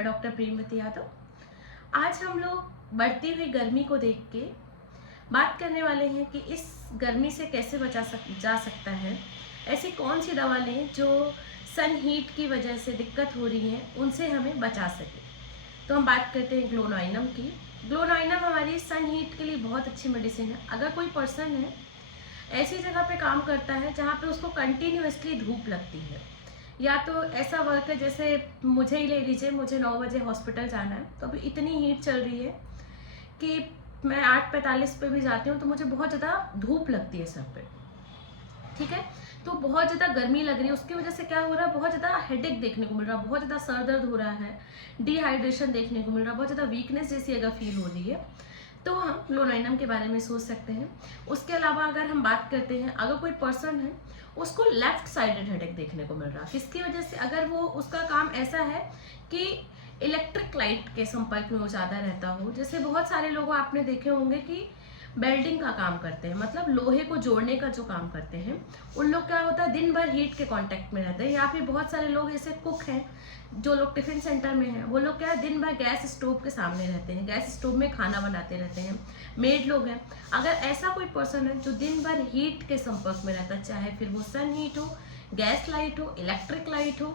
मैं डॉक्टर प्रेमवती यादव। आज हम लोग बढ़ती हुई गर्मी को देख के बात करने वाले हैं कि इस गर्मी से कैसे जा सकता है। ऐसी कौन सी दवा लें जो सन हीट की वजह से दिक्कत हो रही है उनसे हमें बचा सके। तो हम बात करते हैं ग्लोनाइनम की। ग्लोनाइनम हमारी सन हीट के लिए बहुत अच्छी मेडिसिन है। अगर कोई पर्सन है ऐसी जगह पे काम करता है जहाँ पे उसको कंटिन्यूअसली धूप लगती है, या तो ऐसा वर्क है जैसे मुझे ही ले लीजिए, मुझे 9 बजे हॉस्पिटल जाना है तो अभी इतनी हीट चल रही है कि मैं 8:45 पे भी जाती हूँ तो मुझे बहुत ज़्यादा धूप लगती है सर पे, ठीक है। तो बहुत ज़्यादा गर्मी लग रही है, उसकी वजह से क्या हो रहा है, बहुत ज़्यादा हेडेक देखने को मिल रहा है, बहुत ज़्यादा सर दर्द हो रहा है, डिहाइड्रेशन देखने को मिल रहा है, बहुत ज़्यादा वीकनेस जैसी अगर फील हो रही है तो हम ग्लोनाइनम के बारे में सोच सकते हैं। उसके अलावा अगर हम बात करते हैं, अगर कोई पर्सन है उसको लेफ्ट साइडेड हेडेक देखने को मिल रहा है, किसकी वजह से, अगर वो उसका काम ऐसा है कि इलेक्ट्रिक लाइट के संपर्क में वो ज़्यादा रहता हो। जैसे बहुत सारे लोग आपने देखे होंगे कि बेल्डिंग का काम करते हैं, मतलब लोहे को जोड़ने का जो काम करते हैं, उन लोग क्या होता है दिन भर हीट के कांटेक्ट में रहते हैं। या फिर बहुत सारे लोग ऐसे कुक हैं, जो लोग टिफिन सेंटर में हैं, वो लोग क्या है दिन भर गैस स्टोव के सामने रहते हैं, गैस स्टोव में खाना बनाते रहते हैं। मेड लोग हैं, अगर ऐसा कोई पर्सन है जो दिन भर हीट के संपर्क में रहता है, चाहे फिर वो सन हीट हो, गैस लाइट हो, इलेक्ट्रिक लाइट हो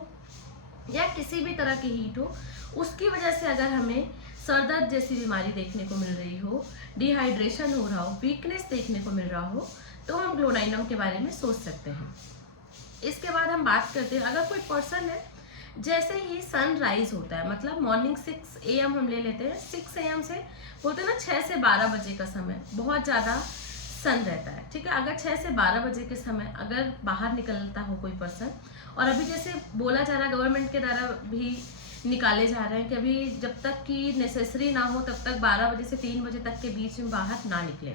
या किसी भी तरह की हीट हो, उसकी वजह से अगर हमें सर दर्द जैसी बीमारी देखने को मिल रही हो, डिहाइड्रेशन हो रहा हो, वीकनेस देखने को मिल रहा हो, तो हम ग्लोनाइनम के बारे में सोच सकते हैं। इसके बाद हम बात करते हैं, अगर कोई पर्सन है जैसे ही सनराइज होता है, मतलब मॉर्निंग 6 AM हम ले लेते हैं, 6 AM से बोलते हैं ना 6 से 12 बजे का समय बहुत ज़्यादा सन रहता है, ठीक है। अगर 6 से 12 बजे के समय अगर बाहर निकलता हो कोई पर्सन, और अभी जैसे बोला जा रहा है गवर्नमेंट के द्वारा भी निकाले जा रहे हैं कि अभी जब तक कि नेसेसरी ना हो तब तक 12 बजे से 3 बजे तक के बीच में बाहर ना निकले।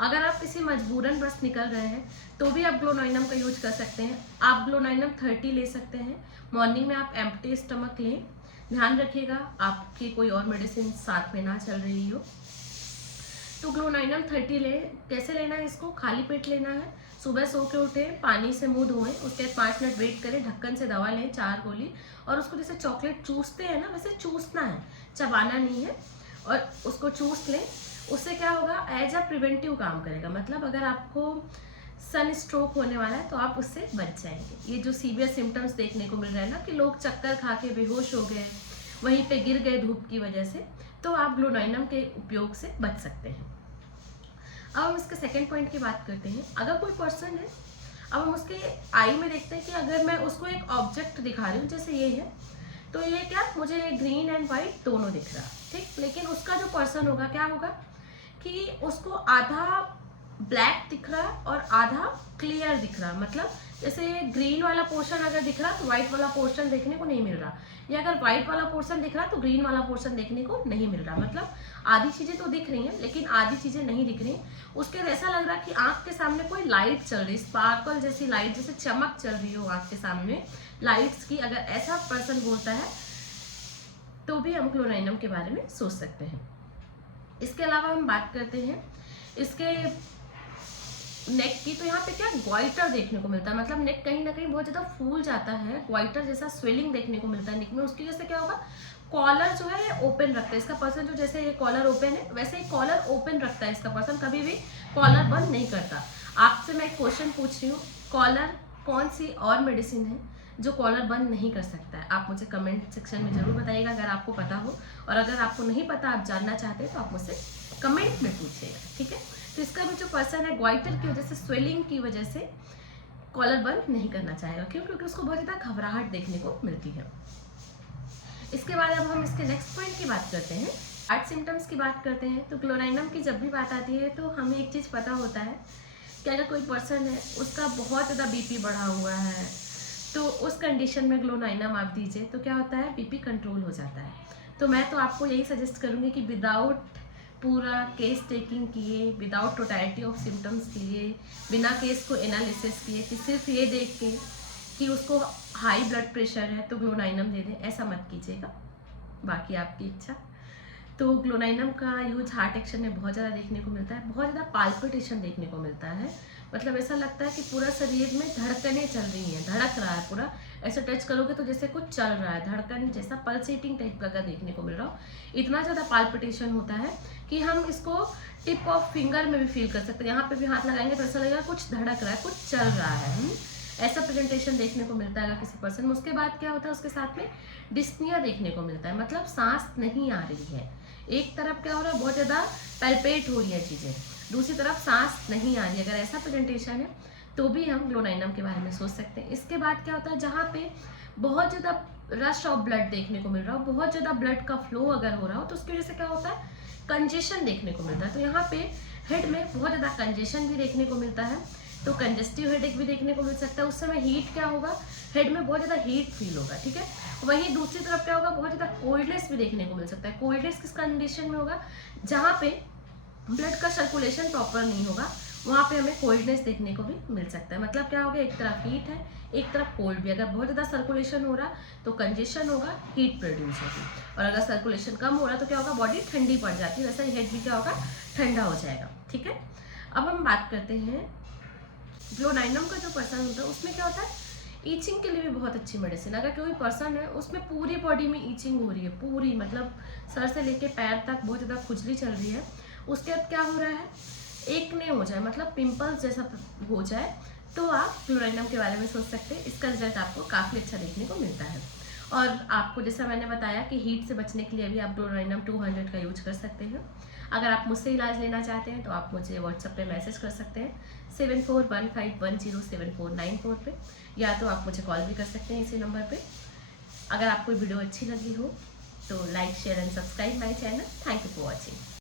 अगर आप किसी मजबूरन बस निकल रहे हैं तो भी आप ग्लोनाइनम का यूज कर सकते हैं। आप ग्लोनाइनम 30 ले सकते हैं। मॉर्निंग में आप एम्प्टी स्टमक लें, ध्यान रखिएगा आपकी कोई और मेडिसिन साथ में ना चल रही हो। तो ग्लोनाइनम 30 लें। कैसे लेना है इसको, खाली पेट लेना है। सुबह सो के उठे, पानी से मुंह धोएं, उसके बाद 5 मिनट वेट करें, ढक्कन से दवा लें 4 गोली, और उसको जैसे चॉकलेट चूसते हैं ना वैसे चूसना है, चबाना नहीं है, और उसको चूस लें। उससे क्या होगा, एज अ प्रिवेंटिव काम करेगा, मतलब अगर आपको सन स्ट्रोक होने वाला है तो आप उससे बच जाएंगे। ये जो सीवियर सिम्टम्स देखने को मिल रहा है ना कि लोग चक्कर खा के बेहोश हो गए, वहीं पे गिर गए धूप की वजह से, तो आप ग्लोनाइनम के उपयोग से बच सकते हैं। अब हम इसके सेकेंड पॉइंट की बात करते हैं। अगर कोई पर्सन है, अब हम उसके आई में देखते हैं कि अगर मैं उसको एक ऑब्जेक्ट दिखा रही हूँ, जैसे ये है, तो ये क्या, मुझे ग्रीन एंड वाइट दोनों दिख रहा है, ठीक। लेकिन उसका जो पर्सन होगा क्या होगा कि उसको आधा ब्लैक दिख रहा है और आधा क्लियर दिख रहा है। मतलब जैसे ग्रीन वाला पोर्शन अगर दिख रहा तो व्हाइट वाला पोर्शन देखने को नहीं मिल रहा, या अगर व्हाइट वाला पोर्शन दिख रहा तो ग्रीन वाला पोर्शन देखने को नहीं मिल रहा। मतलब आधी चीजें तो दिख रही हैं लेकिन आधी चीजें नहीं दिख रही। उसके ऐसा लग रहा है कि आंख के सामने कोई लाइट चल रही, स्पार्कल जैसी लाइट, जैसे चमक चल रही हो आंख के सामने लाइट्स की। अगर ऐसा पर्सन बोलता है तो भी हम ग्लोनाइनम के बारे में सोच सकते हैं। इसके अलावा हम बात करते हैं इसके नेक की। तो यहाँ पे क्या ग्वाइटर देखने को मिलता है, मतलब नेक कहीं ना कहीं बहुत ज्यादा फूल जाता है, ग्वाइटर जैसा स्वेलिंग देखने को मिलता है नेक में। उसकी वजह से क्या होगा, कॉलर जो है ओपन रखता है इसका पर्सन, जो जैसे ये कॉलर ओपन है वैसे ही कॉलर ओपन रखता है इसका पर्सन, कभी भी कॉलर बंद नहीं करता। आपसे मैं एक क्वेश्चन पूछ रही हूँ, कॉलर कौन सी और मेडिसिन है जो कॉलर बंद नहीं कर सकता है? आप मुझे कमेंट सेक्शन में जरूर बताइएगा अगर आपको पता हो, और अगर आपको नहीं पता, आप जानना चाहते हैं तो आप मुझसे कमेंट में पूछिएगा, ठीक है। तो इसका भी जो पर्सन है ग्वाइटर की वजह से, स्वेलिंग की वजह से कॉलर बंद नहीं करना चाहेगा, क्यों, क्योंकि उसको बहुत ज़्यादा घबराहट देखने को मिलती है। इसके बाद अब हम इसके नेक्स्ट पॉइंट की बात करते हैं, हार्ट सिम्टम्स की बात करते हैं। तो ग्लोनाइनम की जब भी बात आती है तो हमें एक चीज़ पता होता है कि अगर कोई पर्सन है उसका बहुत ज़्यादा बीपी बढ़ा हुआ है तो उस कंडीशन में ग्लोनाइनम आप दीजिए तो क्या होता है, बीपी कंट्रोल हो जाता है। तो मैं तो आपको यही सजेस्ट करूँगी कि विदाउट पूरा केस टेकिंग किए, विदाउट टोटलिटी ऑफ सिम्टम्स किए, बिना केस को एनालिसिस किए, कि सिर्फ ये देख के कि उसको हाई ब्लड प्रेशर है तो ग्लोनाइनम दे दें, ऐसा मत कीजिएगा, बाकी आपकी इच्छा। तो ग्लोनाइनम का यूज हार्ट एक्शन में बहुत ज़्यादा देखने को मिलता है, बहुत ज़्यादा पाल्पिटेशन देखने को मिलता है, मतलब ऐसा लगता है कि पूरा शरीर में धड़कनें चल रही हैं, धड़क रहा है पूरा, ऐसे टच करोगे तो जैसे कुछ चल रहा है, धड़कन जैसा पल्सेटिंग टाइप का अगर देखने को मिल रहा हो, इतना ज़्यादा पाल्पिटेशन होता है कि हम इसको टिप ऑफ फिंगर में भी फील कर सकते हैं। यहाँ पे भी हाथ लगाएंगे तो ऐसा लगेगा कुछ धड़क रहा है, कुछ चल रहा है। ऐसा प्रेजेंटेशन देखने को मिलता है किसी पर्सन में। उसके बाद क्या होता है, उसके साथ में डिस्निया देखने को मिलता है, मतलब सांस नहीं आ रही है। एक तरफ क्या हो रहा है, बहुत ज़्यादा पैल्पेट हो रही है चीज़ें, दूसरी तरफ सांस नहीं आ रही है। अगर ऐसा प्रेजेंटेशन है तो भी हम ग्लोनाइनम के बारे में सोच सकते हैं। इसके बाद क्या होता है, जहाँ पे बहुत ज़्यादा रश ऑफ ब्लड देखने को मिल रहा हो, बहुत ज़्यादा ब्लड का फ्लो अगर हो रहा हो, तो उसकी वजह से क्या होता है, कंजेशन देखने को मिलता है। तो यहाँ पे हेड में बहुत ज़्यादा कंजेशन भी देखने को मिलता है, तो कंजेस्टिव हेडेक भी देखने को मिल सकता है। उस समय हीट क्या होगा, हेड में बहुत ज़्यादा हीट फील होगा, ठीक है। वहीं दूसरी तरफ क्या होगा, बहुत ज़्यादा कोल्डनेस भी देखने को मिल सकता है। कोल्डनेस किस कंडीशन में होगा, जहाँ पे ब्लड का सर्कुलेशन प्रॉपर नहीं होगा, वहाँ पे हमें कोल्डनेस देखने को भी मिल सकता है। मतलब क्या होगा, एक तरफ हीट है, एक तरफ कोल्ड भी। अगर बहुत ज़्यादा सर्कुलेशन हो रहा तो कंजेशन होगा, हीट प्रोड्यूस होगी, और अगर सर्कुलेशन कम हो रहा तो क्या होगा, बॉडी ठंडी पड़ जाती है, वैसा ही हेड भी क्या होगा, ठंडा हो जाएगा, ठीक है। अब हम बात करते हैं ग्लोनाइनम का जो पर्सन होता है उसमें क्या होता है, ईचिंग के लिए भी बहुत अच्छी मेडिसिन। अगर कोई पर्सन है उसमें पूरी बॉडी में ईचिंग हो रही है, पूरी मतलब सर से लेके पैर तक बहुत ज़्यादा खुजली चल रही है, उसके बाद क्या हो रहा है, एकने हो जाए, मतलब पिंपल्स जैसा हो जाए, तो आप ग्लोनाइनम के बारे में सोच सकते हैं। इसका रिजल्ट आपको काफ़ी अच्छा देखने को मिलता है। और आपको जैसा मैंने बताया कि हीट से बचने के लिए भी आप ग्लोनाइनम 200 का यूज कर सकते हैं। अगर आप मुझसे इलाज लेना चाहते हैं तो आप मुझे व्हाट्सएप पे मैसेज कर सकते हैं 7415107494 पे, या तो आप मुझे कॉल भी कर सकते हैं इसी नंबर पे। अगर आपको वीडियो अच्छी लगी हो तो like share and subscribe my channel. Thank you for watching.